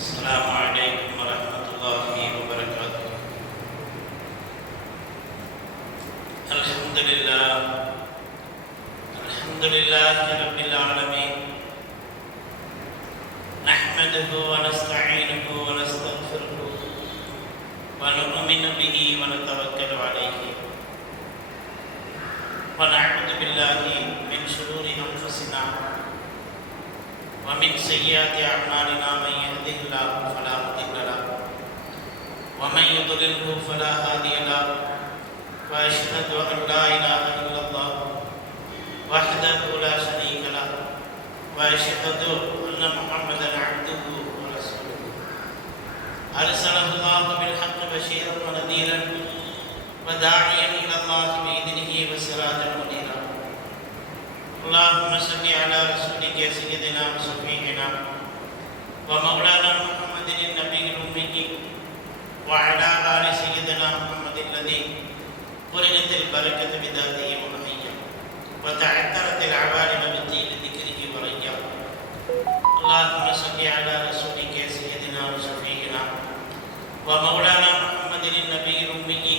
السلام عليكم ورحمة الله وبركاته. الحمد لله الحمد لله رب العالمين نحمده ونستعينه ونستغفره ونؤمن به ونتوكل عليه. ونعوذ بالله من شرور أنفسنا ومن سيئات أعمالنا من يهده الله فلا مضل له ومن يضلله فلا هادي له وأشهد أن لا إله إلا الله وحده لا شريك له وأشهد أن محمدا عبده ورسوله أرسله الله بالحق بشيرا ونذيرا وداعيا إلى الله بإذنه وسراجا منيرا اللهم صل على رسولك سيدنا وشفيعنا ومولانا محمد النبي الأمي وعلى آل سيدنا محمد الذي قرنت البركة بذاته منهيا وتعثرت العوالم بالدين ذكره وريا اللهم صل على رسولك سيدنا وشفيعنا ومولانا محمد النبي الأمي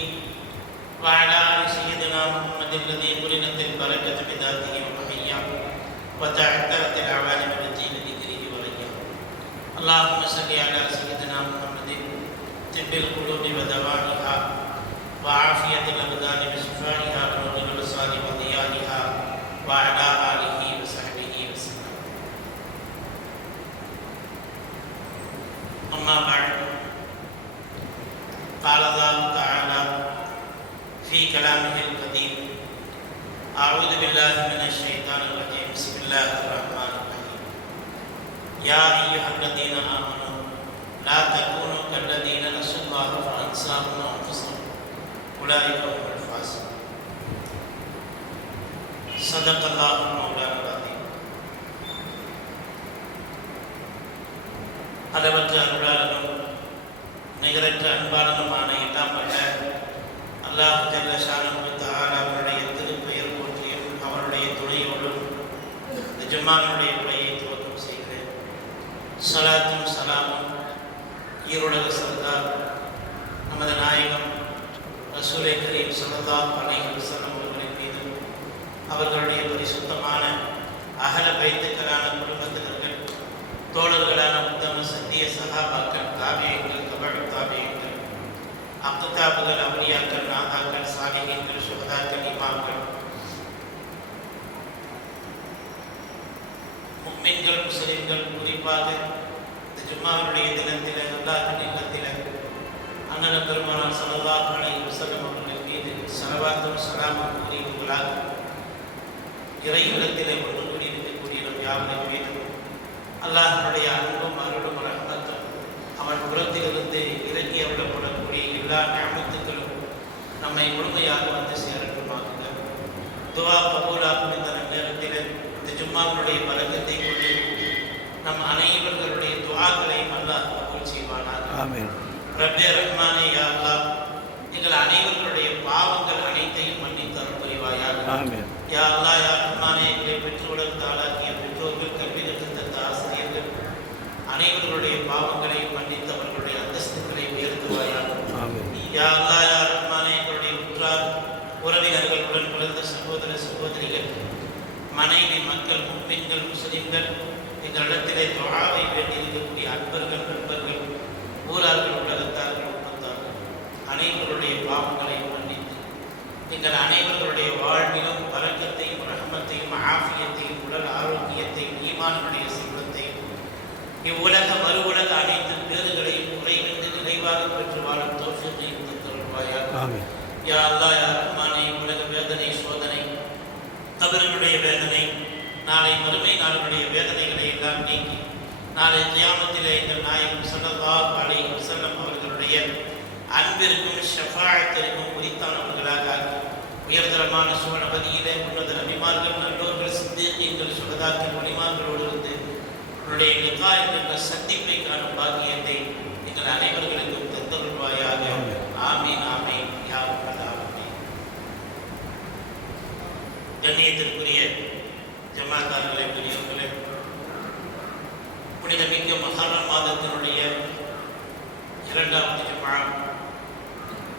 وعلى آل سيدنا محمد الذي قرنت البركة بذاته ومحيا وتعثرت العوالم بالدين ذكره وريا اللهم صل على سيدنا محمد طب القلوب ودوائها وعافية الأبدان وشفائها ونور الأبصار وضيائها وعلى آله وصحبه وسلم أما بعد قال الله تعالى في كلامه القديم أعوذ بالله من الشيطان الرجيم بسم الله الرحمن الرحيم يا أيها الذين آمنوا لا تكونوا كالذين نسوا الله فأنساهم أنفسهم أولئك هم الفاسقون صدق الله مولانا العظيم அளவற்ற அருளாளனும் நிகரற்ற அன்பாளனுமான எல்லாம் அல்ல அல்லாஹ் ஜல்ல ஷானு தஆலா அவருடைய திருப்பெயர் போற்றியும் அவருடைய துணையோடும் இந்த ஜும்மானுடைய உரையை துவக்கம் செய்கிறேன் சலாத்தும் சலாமும் ஈரோடக சர்தார் நமது நாயகம் ரசூலை கரீம் ஸல்லல்லாஹு அலைஹி வஸல்லம் அவர்களின் மீதும் அவர்களுடைய பரிசுத்தமான அகல பைத்துக்களான குடும்பத்தினர்கள் தோழர்களான உத்தம சத்திய சகாபாக்கள் தாபியங்கள் தமிழ் தாபியங்கள் அக்தாபுகள் அவனியாக்கள் நாதாக்கள் சாலிகங்கள் சுகதாக்கள் இமாக்கள் முக்மின்கள் முஸ்லீம்கள் குறிப்பாக இந்த ஜும்மாவினுடைய தினத்தில் அல்லாஹின் இல்லத்தில் அண்ணன பெருமானார் சல்லல்லாஹு அலைஹி வஸல்லம் அவர்கள் மீது சலவாத்தும் சலாமும் கூறியவர்களாக இறை இடத்தில் ஒன்று கூடி இருக்கக்கூடிய நம் யாவரின் மீதும் அல்லாஹனுடைய அன்பும் அருளும் ரஹ்மத்தும் அவன் புறத்திலிருந்து இறங்கி அருளப்படக்கூடிய எல்லா ஞாபகத்துக்களும் நம்மை முழுமையாக வந்து சேரட்டுமாக. துவா கபூலாகும் இந்த நேரத்தில் இந்த ஜும்மாவுடைய பழக்கத்தை நம் அனைவர்களுடைய துவாக்களையும் அல்லாஹ் கபூல் செய்வானாக. ஆமென். ரப்பே ரஹ்மானே யா அல்லாஹ் எங்கள் அனைவர்களுடைய பாவங்கள் அனைத்தையும் மன்னித்து அருள் புரிவாயாக. ஆமென். யா அல்லாஹ் யா ரஹ்மானே எங்களை பெற்றோர்கள் தாளாக்கிய பெற்றோர்கள் கல்வி கற்றுத் தந்த ஆசிரியர்கள் அனைவர்களுடைய பாவங்களையும் மன்னித்து அவர்களுடைய அந்தஸ்துகளை உயர்த்துவாயாக. ஆமென். யா அல்லாஹ் யா ரஹ்மானே எங்களுடைய உற்றார் உறவினர்கள் உடன் பிறந்த சகோதர சகோதரிகள் மனைவி மக்கள் முன்பின்கள் முஸ்லிம்கள் எங்களிடத்திலே துஆவை வேண்டியிருக்கக்கூடிய அன்பர்கள் நண்பர்கள் ஊரார்கள் உலகத்தார்கள் உப்பத்தார்கள் அனைவருடைய பாவங்களை மன்னித்து எங்கள் அனைவர்களுடைய வாழ்விலும் வரக்கத்தையும் ரஹமத்தையும் ஆஃபியத்தையும் உடல் ஆரோக்கியத்தையும் ஈமானுடைய செல்வத்தையும் இவ்வுலக மறு உலக அனைத்து பேறுகளையும் குறைவின்றி நிறைவாக பெற்று வாழும் தோற்றத்தையும் தந்தருள்வாயாக ஆமென். யா அல்லாஹ் யா ரஹ்மானே உலக வேதனை சோதனை கபரினுடைய வேதனை நாளை மறுமை நாளுடைய வேதனைகளை எல்லாம் நீக்கி நாளை தியாமத்தில் எங்கள் நாயகம் ஸல்லல்லாஹு அலி வசல்லம் அவர்களுடைய அன்பிற்கும் ஷஃபாயத்திற்கும் உரித்தானவர்களாக உயர்தரமான சுவனபதியிலே உன்னத நபிமார்கள் நல்லோர்கள் சித்தீர்கள் சுகதாக்கள் மணிமார்களோடு இருந்து உன்னுடைய நிகா என்ற சந்திப்பை காணும் பாக்கியத்தை எங்கள் அனைவர்களுக்கும் தந்தருள்வாயாக. ஆமீன் ஆமீன் யா கண்ணியத்திற்குரிய ஜமாத்தார்களே பெரிய புனிதமிக்க மகாரம் மாதத்தினுடைய இரண்டாவது ஜும்மா.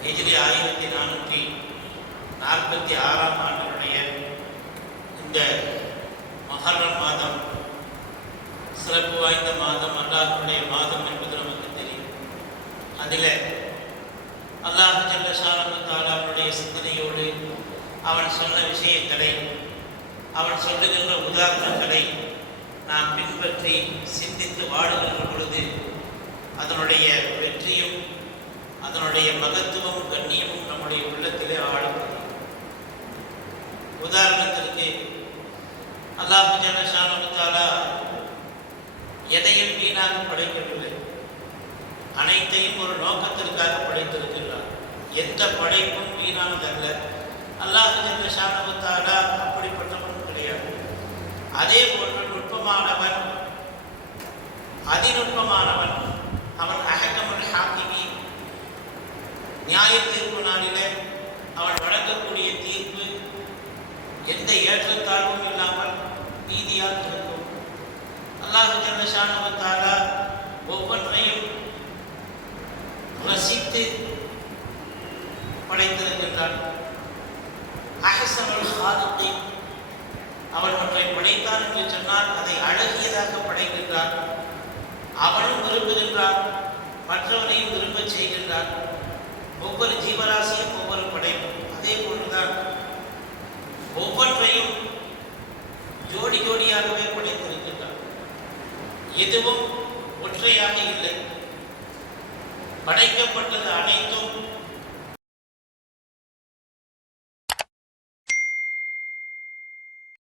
எஜிலி ஆயிரத்தி நானூற்றி நாற்பத்தி ஆறாம் ஆண்டினுடைய இந்த மகரம் மாதம் சிறப்பு வாய்ந்த மாதம் அல்லாஹனுடைய மாதம் என்பது நமக்கு தெரியும். அதில் அல்லாஹ் ஜல்லஷானு தாலாவுடைய சிந்தனையோடு அவன் சொன்ன விஷயங்களை அவன் சொல்லுகின்ற உதாரணங்களை நாம் பின்பற்றி சிந்தித்து வாழுகின்ற பொழுது அதனுடைய வெற்றியும் அதனுடைய மகத்துவமும் கண்ணியமும் நம்முடைய உள்ளத்திலே ஆழப்படும் உதாரணத்திற்கு அல்லாஹு ஜனஷானுத்தாலா எதையும் வீணாக படைக்கவில்லை. அனைத்தையும் ஒரு நோக்கத்திற்காக படைத்திருக்கிறார் எந்த படைப்பும் வீணானதல்ல. அல்லாஹு ஜனஷானுத்தாலா அப்படிப்பட்டவன் கிடையாது. அதே போன்று நுட்பமானவன் அதிநுட்பமானவன். அவன் அகக்கமன் ஹாக்கிமி. நியாய தீர்ப்பு நாளிலே அவன் வழங்கக்கூடிய தீர்ப்பு எந்த ஏற்றத்தாழ்வும் இல்லாமல் நீதியாக இருக்கும். அல்லாஹு ஜல்லஷானுவத்தாலா ஒவ்வொன்றையும் ரசித்து படைத்திருக்கின்றான். அகசமல் ஹாதத்தை அவன் ஒன்றை படைத்தான் என்று சொன்னால் அதை அழகியதாக படைக்கின்றான் அவனும் விரும்புகின்றான் மற்றவனையும் விரும்பச் செய்கின்றான் ஒவ்வொரு ஜீவராசியும் ஒவ்வொரு படைப்பும் அதே போன்றுதான். ஒவ்வொன்றையும் ஜோடி ஜோடியாகவே படைத்திருக்கின்றான் எதுவும் ஒற்றையாக இல்லை. படைக்கப்பட்டது அனைத்தும்